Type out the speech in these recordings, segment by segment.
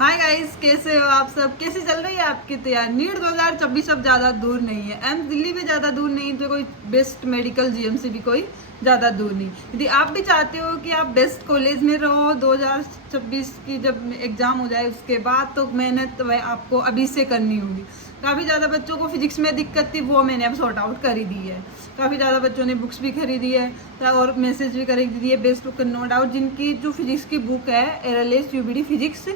Hi guys, कैसे हो आप सब? कैसे चल रही है आपकी तैयारी? नीट 2024 अब ज़्यादा दूर नहीं है। एम्स दिल्ली भी ज़्यादा दूर नहीं, तो कोई बेस्ट मेडिकल जीएमसी भी कोई ज़्यादा दूर नहीं। यदि आप भी चाहते हो कि आप बेस्ट कॉलेज में रहो 2026 की जब एग्ज़ाम हो जाए उसके बाद, तो मेहनत वह आपको अभी से करनी होगी। काफ़ी ज़्यादा बच्चों को फिजिक्स में दिक्कत थी, वो मैंने अब सॉर्ट आउट कर ही दी है। काफ़ी ज़्यादा बच्चों ने बुक्स भी खरीदी है और मैसेज भी खरीद दी है। बेस्ट बुक नो डाउट, जिनकी जो फिजिक्स की बुक है एरएलएस यूबीडी फिजिक्स,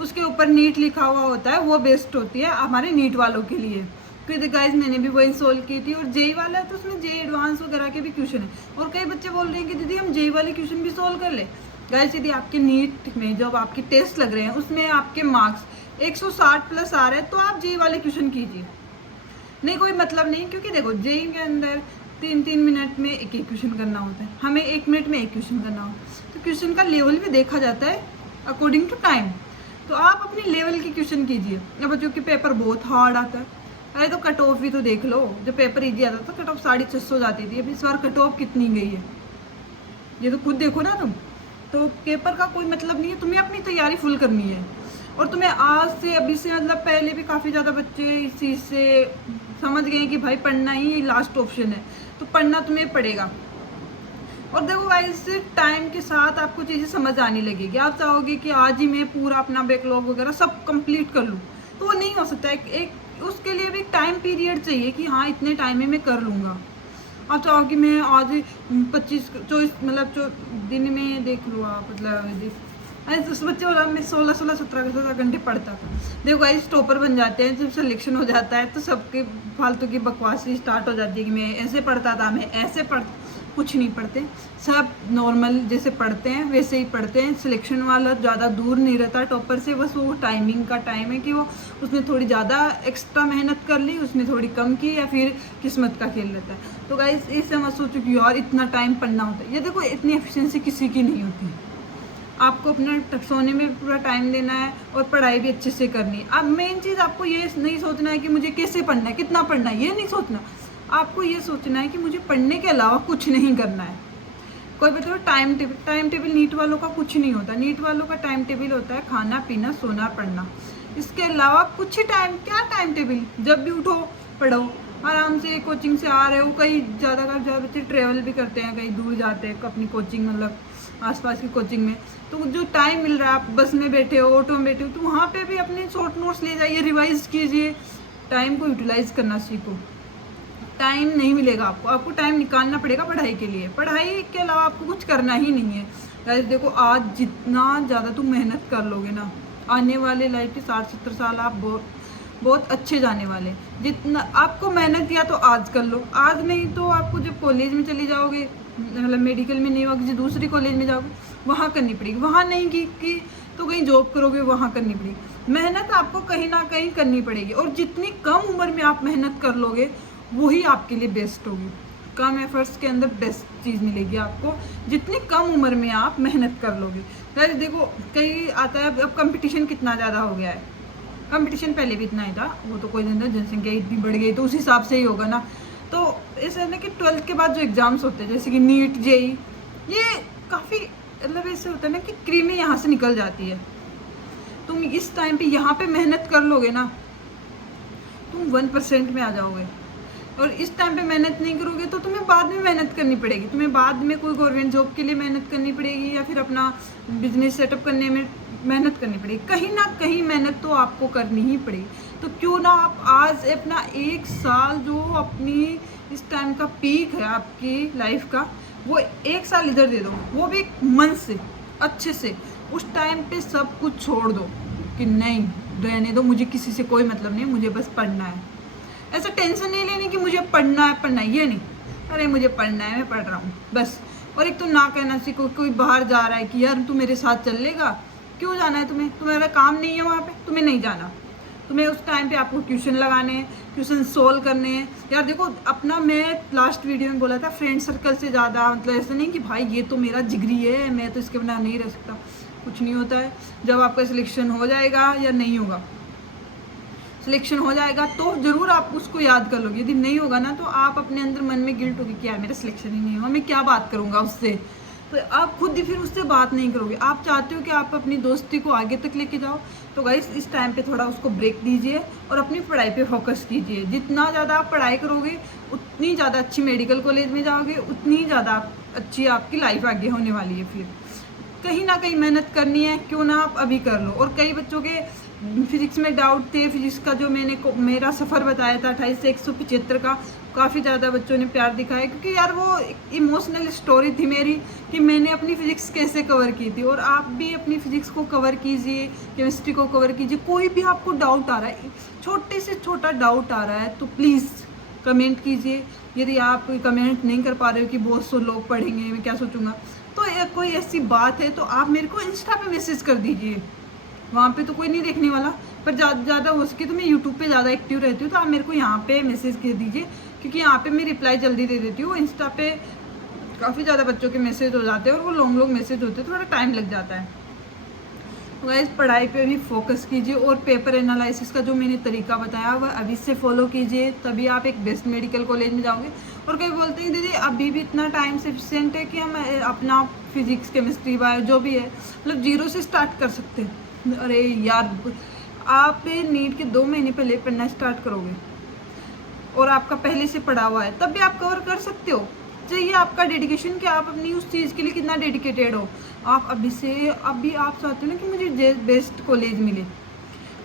उसके ऊपर नीट लिखा हुआ होता है, वो बेस्ट होती है हमारे नीट वालों के लिए। क्योंकि गाइज मैंने भी वही सोल्व की थी। और जेई वाला है तो उसमें जेई एडवांस वगैरह के भी क्वेश्चन है। और कई बच्चे बोल रहे हैं कि दीदी हम जेई वाले क्वेश्चन भी सोल्व कर ले। गाइज यदि आपके नीट में जब आपके टेस्ट लग रहे हैं उसमें आपके मार्क्स 160 प्लस आ रहे हैं, तो आप जेई वाले क्वेश्चन कीजिए। नहीं, कोई मतलब नहीं, क्योंकि देखो जेई के अंदर 3-3 मिनट में एक एक क्वेश्चन करना होता है, हमें 1 मिनट में एक क्वेश्चन करना होता है। तो क्वेश्चन का लेवल भी देखा जाता है अकॉर्डिंग टू टाइम। तो आप अपनी लेवल की क्वेश्चन कीजिए। अब बच्चों के पेपर बहुत हार्ड आता है। अरे तो कट ऑफ भी तो देख लो। जब पेपर इजी आता था कट ऑफ 650 जाती थी, अब इस बार कट ऑफ कितनी गई है ये तो खुद देखो ना तुम। तो पेपर का कोई मतलब नहीं है, तुम्हें अपनी तैयारी फुल करनी है। और तुम्हें आज से अभी से मतलब पहले भी काफ़ी ज़्यादा बच्चे इस चीज़ से समझ गए कि भाई पढ़ना ही लास्ट ऑप्शन है, तो पढ़ना तुम्हें पड़ेगा। और देखो गाइस, टाइम के साथ आपको चीज़ें समझ आने लगेगी। आप चाहोगे कि आज ही मैं पूरा अपना बैकलॉग वगैरह सब कंप्लीट कर लूँ, तो वो नहीं हो सकता। एक उसके लिए भी टाइम पीरियड चाहिए कि हाँ इतने टाइम में मैं कर लूँगा। आप चाहो कि मैं आज 25-24 मतलब दिन में देख लो आप, मतलब उस बच्चे वाला मैं 16-17 घंटे पढ़ता था। देखो गाइस, टॉपर बन जाते हैं जब सिलेक्शन हो जाता है, तो सबके फालतू की बकवास स्टार्ट हो जाती है कि मैं ऐसे पढ़ता था, मैं ऐसे पढ़ता। कुछ नहीं पढ़ते, सब नॉर्मल जैसे पढ़ते हैं वैसे ही पढ़ते हैं। सिलेक्शन वाला ज़्यादा दूर नहीं रहता टॉपर से, बस वो टाइमिंग का टाइम है कि वो उसने थोड़ी ज़्यादा एक्स्ट्रा मेहनत कर ली, उसने थोड़ी कम की, या फिर किस्मत का खेल रहता है। तो गाइस इससे मत सोचो कि यार इतना टाइम पढ़ना होता है। ये देखो, इतनी एफिशिएंसी किसी की नहीं होती। आपको अपना सोने में पूरा टाइम देना है और पढ़ाई भी अच्छे से करनी है। अब मेन चीज़ आपको ये नहीं सोचना है कि मुझे कैसे पढ़ना है, कितना पढ़ना है, ये नहीं सोचना। आपको ये सोचना है कि मुझे पढ़ने के अलावा कुछ नहीं करना है। कोई बताओ, टाइम टेबल नीट वालों का कुछ नहीं होता। नीट वालों का टाइम टेबल होता है खाना पीना सोना पढ़ना। इसके अलावा कुछ ही क्या टाइम टेबल, जब भी उठो पढ़ो आराम से। कोचिंग से आ रहे हो, कई ज़्यादा बच्चे ट्रेवल भी करते हैं, कहीं दूर जाते हैं अपनी कोचिंग, मतलब आसपास की कोचिंग में। तो जो टाइम मिल रहा है, आप बस में बैठे हो, ऑटो में बैठे हो, तो वहाँ पे भी अपने शॉर्ट नोट्स ले जाइए, रिवाइज कीजिए। टाइम को यूटिलाइज करना सीखो। टाइम नहीं मिलेगा आपको टाइम निकालना पड़ेगा पढ़ाई के लिए। पढ़ाई के अलावा आपको कुछ करना ही नहीं है। गाइस देखो, आज जितना ज़्यादा तुम मेहनत कर लोगे ना, आने वाले लाइफ के 60-70 साल आप बहुत अच्छे जाने वाले। जितना आपको मेहनत किया तो आज कर लो, आज नहीं तो आपको जब कॉलेज में चले जाओगे, मतलब मेडिकल में नहीं होगा, किसी दूसरी कॉलेज में जाओगे, वहाँ करनी पड़ेगी। वहाँ नहीं की तो कहीं जॉब करोगे, वहाँ करनी पड़ेगी। मेहनत आपको कहीं ना कहीं करनी पड़ेगी। और जितनी कम उम्र में आप मेहनत कर लोगे वही आपके लिए बेस्ट होगी। कम एफर्ट्स के अंदर बेस्ट चीज़ मिलेगी आपको, जितनी कम उम्र में आप मेहनत कर लोगे। गाइस देखो, कहीं आता है अब कंपटीशन कितना ज़्यादा हो गया है। कंपटीशन पहले भी इतना ही था, वो तो कोई जनसंख्या इतनी बढ़ गई तो उस हिसाब से ही होगा ना। तो ऐसा है ना कि 12th के बाद जो एग्ज़ाम्स होते हैं जैसे कि नीट जेई, ये काफ़ी मतलब ऐसे होता है ना कि क्रीमी यहाँ से निकल जाती है। तुम इस टाइम पे यहाँ पे मेहनत कर लोगे ना, तुम 1% में आ जाओगे। और इस टाइम पे मेहनत नहीं करोगे तो तुम्हें बाद में मेहनत करनी पड़ेगी। तुम्हें बाद में कोई गवर्नमेंट जॉब के लिए मेहनत करनी पड़ेगी, या फिर अपना बिजनेस सेटअप करने में मेहनत करनी पड़ेगी। कहीं ना कहीं मेहनत तो आपको करनी ही पड़ेगी। तो क्यों ना आप आज अपना 1 साल, जो अपनी इस टाइम का पीक है आपकी लाइफ का, वो 1 साल इधर दे दो, वो भी मन से अच्छे से। उस टाइम पे सब कुछ छोड़ दो कि नहीं रहने दो, मुझे किसी से कोई मतलब नहीं, मुझे बस पढ़ना है। ऐसा टेंशन नहीं लेनी कि मुझे पढ़ना है, ये नहीं। अरे मुझे पढ़ना है, मैं पढ़ रहा हूँ बस। और एक तो ना कहना सीखो। कोई बाहर जा रहा है कि यार तू मेरे साथ चल लेगा, क्यों जाना है तुम्हें? तुम्हारा काम नहीं है वहाँ पे, तुम्हें नहीं जाना। तुम्हें उस टाइम पे आपको ट्यूशन लगाने हैं, ट्यूशन सोल्व करने हैं। यार देखो, अपना मैं लास्ट वीडियो में बोला था, फ्रेंड सर्कल से ज़्यादा, मतलब ऐसा नहीं कि भाई ये तो मेरा जिगरी है, मैं तो इसके बिना नहीं रह सकता। कुछ नहीं होता है। जब आपका सिलेक्शन हो जाएगा या नहीं होगा, सिलेक्शन हो जाएगा तो ज़रूर आप उसको याद कर लोगे। यदि नहीं होगा ना, तो आप अपने अंदर मन में गिल्ट होगी कि यार मेरा सिलेक्शन ही नहीं हुआ, मैं क्या बात करूँगा उससे। तो आप खुद ही फिर उससे बात नहीं करोगे। आप चाहते हो कि आप अपनी दोस्ती को आगे तक लेके जाओ, तो गाइस इस टाइम पे थोड़ा उसको ब्रेक दीजिए और अपनी पढ़ाई पे फोकस कीजिए। जितना ज़्यादा आप पढ़ाई करोगे उतनी ज़्यादा अच्छी मेडिकल कॉलेज में जाओगे, उतनी ज़्यादा अच्छी आपकी लाइफ आगे होने वाली है। फिर कहीं ना कहीं मेहनत करनी है, क्यों ना आप अभी कर लो। और कई बच्चों के फिजिक्स में डाउट थे, फिजिक्स का जो मेरा सफ़र बताया था 28 से 175 का, काफ़ी ज़्यादा बच्चों ने प्यार दिखाया, क्योंकि यार वो इमोशनल स्टोरी थी मेरी कि मैंने अपनी फ़िज़िक्स कैसे कवर की थी। और आप भी अपनी फ़िज़िक्स को कवर कीजिए, केमिस्ट्री को कवर कीजिए। कोई भी आपको डाउट आ रहा है, छोटे से छोटा डाउट आ रहा है, तो प्लीज़ कमेंट कीजिए। यदि आप कमेंट नहीं कर पा रहे हो कि बहुत सौ लोग पढ़ेंगे मैं क्या सोचूंगा, तो कोई ऐसी बात है तो आप मेरे को इंस्टा पे मैसेज कर दीजिए। वहाँ पे तो कोई नहीं देखने वाला, पर ज़्यादा हो सके तो मैं यूट्यूब पे ज़्यादा एक्टिव रहती हूँ, तो आप मेरे को यहाँ पे मैसेज कर दीजिए, क्योंकि यहाँ पे मैं रिप्लाई जल्दी दे देती हूँ। इंस्टा पे काफ़ी ज़्यादा बच्चों के मैसेज हो जाते हैं और वो लॉन्ग मैसेज होते हैं, थोड़ा टाइम लग जाता है। तो गाइस पढ़ाई पे भी फोकस कीजिए और पेपर एनालिसिस का जो मैंने तरीका बताया वह अभी से फॉलो कीजिए, तभी आप एक बेस्ट मेडिकल कॉलेज में जाओगे। और कई बोलते हैं दीदी अभी भी इतना टाइम सफिशिएंट है कि हम अपना फिजिक्स केमिस्ट्री बायो जो भी है मतलब जीरो से स्टार्ट कर सकते हैं। अरे यार, आप नीट के 2 महीने पहले पढ़ना स्टार्ट करोगे और आपका पहले से पढ़ा हुआ है, तब भी आप कवर कर सकते हो। चाहिए आपका डेडिकेशन कि आप अपनी उस चीज़ के लिए कितना डेडिकेटेड हो। आप अभी आप चाहते हो ना कि मुझे बेस्ट कॉलेज मिले,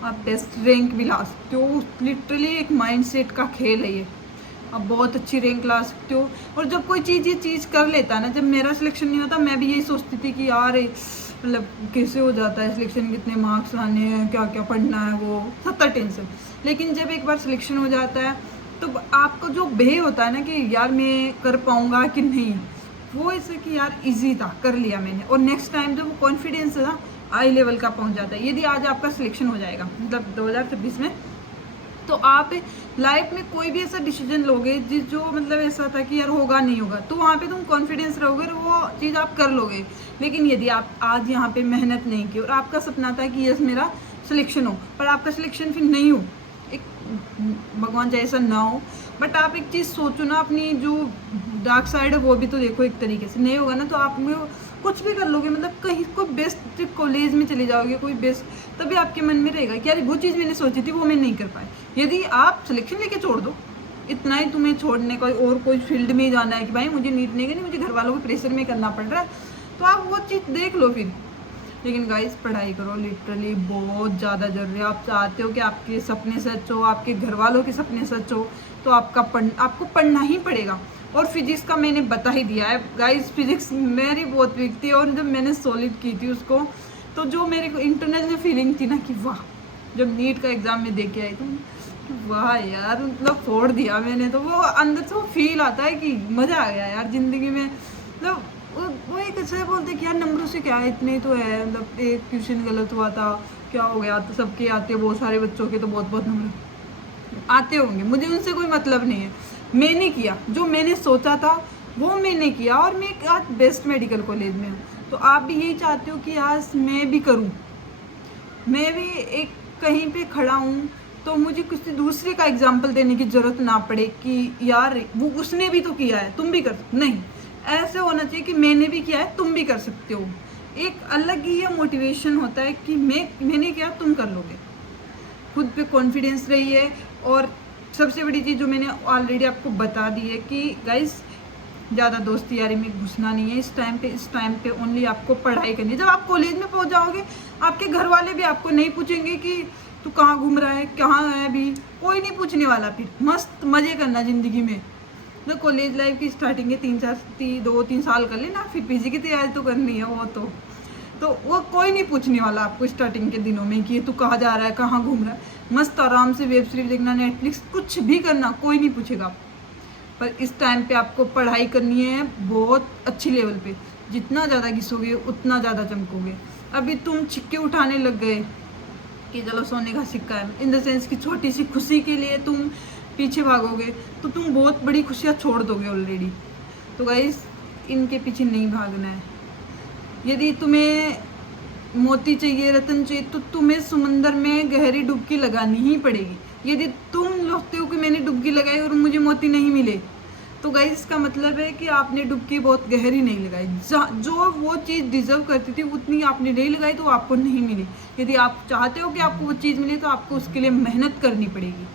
आप बेस्ट रैंक भी ला सकते हो। लिटरली एक माइंडसेट का खेल है ये, आप बहुत अच्छी रैंक ला सकते हो। और जब कोई ये चीज़ कर लेता है ना, जब मेरा सिलेक्शन नहीं होता मैं भी यही सोचती थी कि यार मतलब कैसे हो जाता है सिलेक्शन, कितने मार्क्स लाने हैं, क्या क्या पढ़ना है, वो 70 टेंशन। लेकिन जब एक बार सिलेक्शन हो जाता है तो आपको जो भय होता है ना कि यार मैं कर पाऊँगा कि नहीं, वो ऐसे कि यार इजी था, कर लिया मैंने। और नेक्स्ट टाइम जब वो कॉन्फिडेंस है ना हाई लेवल का पहुंच जाता है। यदि आज आपका सिलेक्शन हो जाएगा मतलब 2026 में, तो आप लाइफ में कोई भी ऐसा डिसीजन लोगे जो मतलब ऐसा था कि यार होगा नहीं होगा, तो वहाँ पे तुम कॉन्फिडेंस रहोगे और वो चीज़ आप कर लोगे। लेकिन यदि आप आज यहाँ पे मेहनत नहीं की और आपका सपना था कि यस मेरा सिलेक्शन हो, पर आपका सिलेक्शन फिर नहीं हो, एक भगवान चाहे ऐसा ना हो, बट आप एक चीज़ सोचो ना, अपनी जो डार्क साइड है वो भी तो देखो। एक तरीके से नहीं होगा ना तो आप में कुछ भी कर लोगे, मतलब कहीं कोई बेस्ट कॉलेज में चले जाओगे, कोई बेस्ट, तभी आपके मन में रहेगा कि यार वो चीज़ मैंने सोची थी वो मैं नहीं कर पाई। यदि आप सिलेक्शन लेके छोड़ दो, इतना ही तुम्हें छोड़ने का और कोई फील्ड में जाना है कि भाई मुझे नीट नहीं करनी, मुझे घर वालों के प्रेशर में करना पड़ रहा है, तो आप वो चीज़ देख लो फिर। लेकिन गाइस पढ़ाई करो, लिटरली बहुत ज़्यादा जरूरी है। आप चाहते हो कि आपके सपने सच हो, आपके घर वालों के सपने सच हो, तो आपको पढ़ना ही पड़ेगा। और फिजिक्स का मैंने बता ही दिया है गाइस, फिजिक्स मेरी बहुत वीक थी और जब मैंने सॉलिड की थी उसको, तो जो मेरे को इंटरनल जो फीलिंग थी ना कि वाह, जब नीट का एग्ज़ाम में दे के आई थी, वाह यार मतलब फोड़ दिया मैंने। तो वो अंदर से वो फील आता है कि मज़ा आ गया यार ज़िंदगी में। मतलब वो एक अच्छा बोलते कि यार नंबरों से क्या है, इतने तो है, मतलब एक क्वेश्चन गलत हुआ था क्या हो गया, तो सबके आते हैं, बहुत सारे बच्चों के तो बहुत नंबर आते होंगे, मुझे उनसे कोई मतलब नहीं है। मैंने किया जो मैंने सोचा था वो मैंने किया, और मैं आज बेस्ट मेडिकल कॉलेज में हूँ। तो आप भी यही चाहते हो कि आज मैं भी करूँ, मैं भी एक कहीं पे खड़ा हूँ, तो मुझे किसी दूसरे का एग्जाम्पल देने की ज़रूरत ना पड़े कि यार वो उसने भी तो किया है तुम भी कर, नहीं, ऐसे होना चाहिए कि मैंने भी किया है तुम भी कर सकते हो। एक अलग ही ये मोटिवेशन होता है कि मैंने किया तुम कर लोगे। खुद पे कॉन्फिडेंस रहिए। और सबसे बड़ी चीज़ जो मैंने ऑलरेडी आपको बता दी है कि गाइस ज़्यादा दोस्ती यारी में घुसना नहीं है इस टाइम पे ओनली आपको पढ़ाई करनी है। जब आप कॉलेज में पहुंच जाओगे, आपके घर वाले भी आपको नहीं पूछेंगे कि तू कहाँ घूम रहा है, कहाँ है, अभी कोई नहीं पूछने वाला। फिर मस्त मज़े करना ज़िंदगी में। तो कॉलेज लाइफ की स्टार्टिंग के 2-3 साल कर लेना, फिर पीजी की तैयारी तो करनी है, वो तो वो कोई नहीं पूछने वाला आपको स्टार्टिंग के दिनों में कि तू कहाँ जा रहा है, कहाँ घूम रहा है। मस्त आराम से वेब सीरीज देखना, नेटफ्लिक्स, कुछ भी करना, कोई नहीं पूछेगा। पर इस टाइम पे आपको पढ़ाई करनी है बहुत अच्छी लेवल पे। जितना ज़्यादा घिसोगे उतना ज़्यादा चमकोगे। अभी तुम छिक्के उठाने लग गए कि चलो सोने का सिक्का है, इन द सेंस कि छोटी सी खुशी के लिए तुम पीछे भागोगे तो तुम बहुत बड़ी खुशियाँ छोड़ दोगे ऑलरेडी। तो गाइस इनके पीछे नहीं भागना है। यदि तुम्हें मोती चाहिए, रतन चाहिए, तो तुम्हें समंदर में गहरी डुबकी लगानी ही पड़ेगी। यदि तुम लगते हो कि मैंने डुबकी लगाई और मुझे मोती नहीं मिले, तो गाइस इसका मतलब है कि आपने डुबकी बहुत गहरी नहीं लगाई। जो वो चीज़ डिजर्व करती थी उतनी आपने नहीं लगाई तो आपको नहीं मिली। यदि आप चाहते हो कि आपको वो चीज़ मिले तो आपको उसके लिए मेहनत करनी पड़ेगी।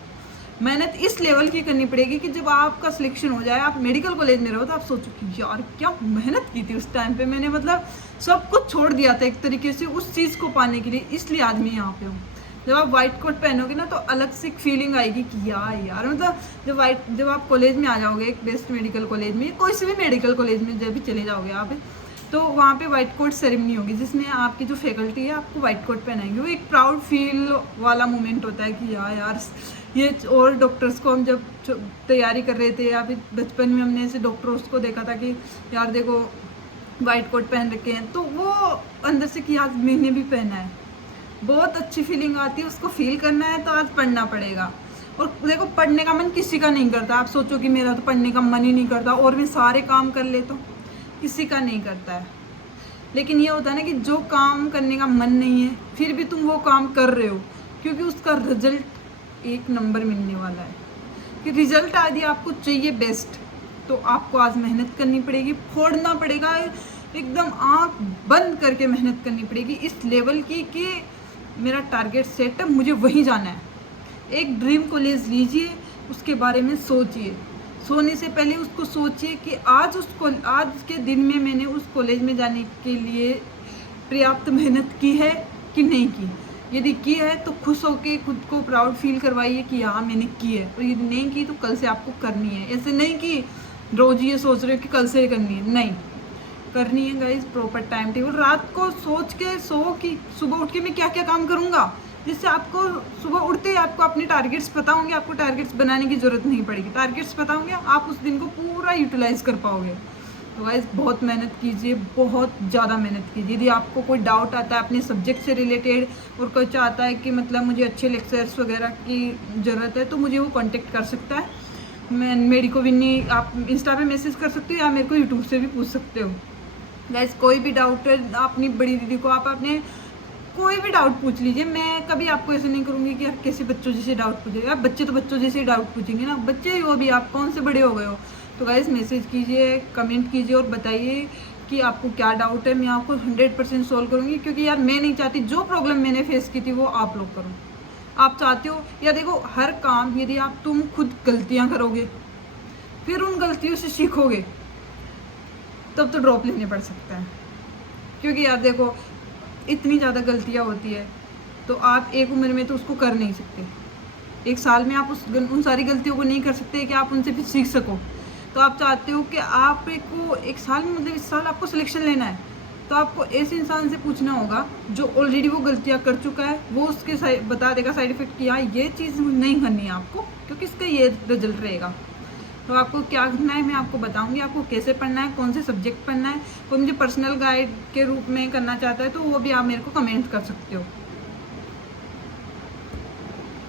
मेहनत इस लेवल की करनी पड़ेगी कि जब आपका सिलेक्शन हो जाए, आप मेडिकल कॉलेज में रहो, तो आप सोचो कि यार क्या मेहनत की थी उस टाइम पे, मैंने मतलब सब कुछ छोड़ दिया था एक तरीके से उस चीज़ को पाने के लिए, इसलिए आज मैं यहाँ पे हूँ। जब आप वाइट कोट पहनोगे ना तो अलग से एक फीलिंग आएगी कि यार मतलब जब आप कॉलेज में आ जाओगे, एक बेस्ट मेडिकल कॉलेज में, कोई से भी मेडिकल कॉलेज में जब भी चले जाओगे आप, तो वहाँ पे वाइट कोट सेरेमनी होगी जिसमें आपकी जो फैकल्टी है आपको वाइट कोट पहनाएंगे। वो एक प्राउड फील वाला मोमेंट होता है कि यार ये। और डॉक्टर्स को हम जब तैयारी कर रहे थे या फिर बचपन में हमने ऐसे डॉक्टर्स को देखा था कि यार देखो वाइट कोट पहन रखे हैं, तो वो अंदर से कि आज मैंने भी पहना है, बहुत अच्छी फीलिंग आती है। उसको फील करना है तो आज पढ़ना पड़ेगा। और देखो पढ़ने का मन किसी का नहीं करता। आप सोचो कि मेरा तो पढ़ने का मन ही नहीं करता और मैं सारे काम कर लेता हूँ, किसी का नहीं करता है। लेकिन ये होता है ना कि जो काम करने का मन नहीं है फिर भी तुम वो काम कर रहे हो, क्योंकि उसका रिजल्ट एक नंबर मिलने वाला है। कि रिजल्ट यदि आपको चाहिए बेस्ट, तो आपको आज मेहनत करनी पड़ेगी, फोड़ना पड़ेगा, एकदम आँख बंद करके मेहनत करनी पड़ेगी इस लेवल की कि मेरा टारगेट सेट है, मुझे वहीं जाना है। एक ड्रीम कॉलेज लीजिए, उसके बारे में सोचिए। सोने से पहले उसको सोचिए कि आज के दिन में मैंने उस कॉलेज में जाने के लिए पर्याप्त मेहनत की है कि नहीं की। यदि की है तो खुश होकर खुद को प्राउड फील करवाइए कि हाँ मैंने की है। और यदि नहीं की तो कल से आपको करनी है। ऐसे नहीं कि रोज ये सोच रहे हो कि कल से करनी है, नहीं करनी है गाइस। प्रॉपर टाइम टेबल रात को सोच के सो कि सुबह उठ के मैं क्या क्या काम करूँगा, जिससे आपको सुबह उठते ही आपको अपने टारगेट्स पता होंगे। आपको टारगेट्स बनाने की ज़रूरत नहीं पड़ेगी, टारगेट्स पता होंगे, आप उस दिन को पूरा यूटिलाइज कर पाओगे। तो गाइस बहुत मेहनत कीजिए, बहुत ज़्यादा मेहनत कीजिए। यदि आपको कोई डाउट आता है अपने सब्जेक्ट से रिलेटेड और कोई चाहता है कि मतलब मुझे अच्छे लेक्चर्स वगैरह की ज़रूरत है, तो मुझे वो कॉन्टेक्ट कर सकता है। मैं मेरी को विन्नी आप इंस्टा पे मैसेज कर सकते हो या मेरे को यूट्यूब से भी पूछ सकते हो। गाइस कोई भी डाउट है अपनी बड़ी दीदी को आप अपने कोई भी डाउट पूछ लीजिए। मैं कभी आपको ऐसे नहीं करूँगी कि आप कैसे बच्चों जैसे डाउट पूछेंगे। आप बच्चे तो बच्चों जैसे डाउट पूछेंगे ना, बच्चे ही हो भी, आप कौन से बड़े हो गए हो। तो गाइस मैसेज कीजिए, कमेंट कीजिए और बताइए कि आपको क्या डाउट है। मैं आपको 100% सॉल्व करूँगी, क्योंकि यार मैं नहीं चाहती जो प्रॉब्लम मैंने फेस की थी वो आप लोग करो। आप चाहते हो या देखो हर काम यदि तुम खुद गलतियाँ करोगे फिर उन गलतियों से सीखोगे तब तो ड्रॉप लेने पड़ सकता है। क्योंकि यार देखो इतनी ज़्यादा गलतियाँ होती है तो आप एक उम्र में तो उसको कर नहीं सकते। एक साल में आप उन सारी गलतियों को नहीं कर सकते कि आप उनसे फिर सीख सको। तो आप चाहते हो कि आपको एक साल में मतलब इस साल आपको सिलेक्शन लेना है, तो आपको ऐसे इंसान से पूछना होगा जो ऑलरेडी वो गलतियाँ कर चुका है। वो उसके बता देगा साइड इफेक्ट कि हाँ ये चीज़ नहीं करनी है आपको, क्योंकि इसका ये रिजल्ट रहेगा। तो आपको क्या करना है मैं आपको बताऊंगी, आपको कैसे पढ़ना है, कौन से सब्जेक्ट पढ़ना है। कोई मुझे पर्सनल गाइड के रूप में करना चाहता है तो वो भी आप मेरे को कमेंट कर सकते हो।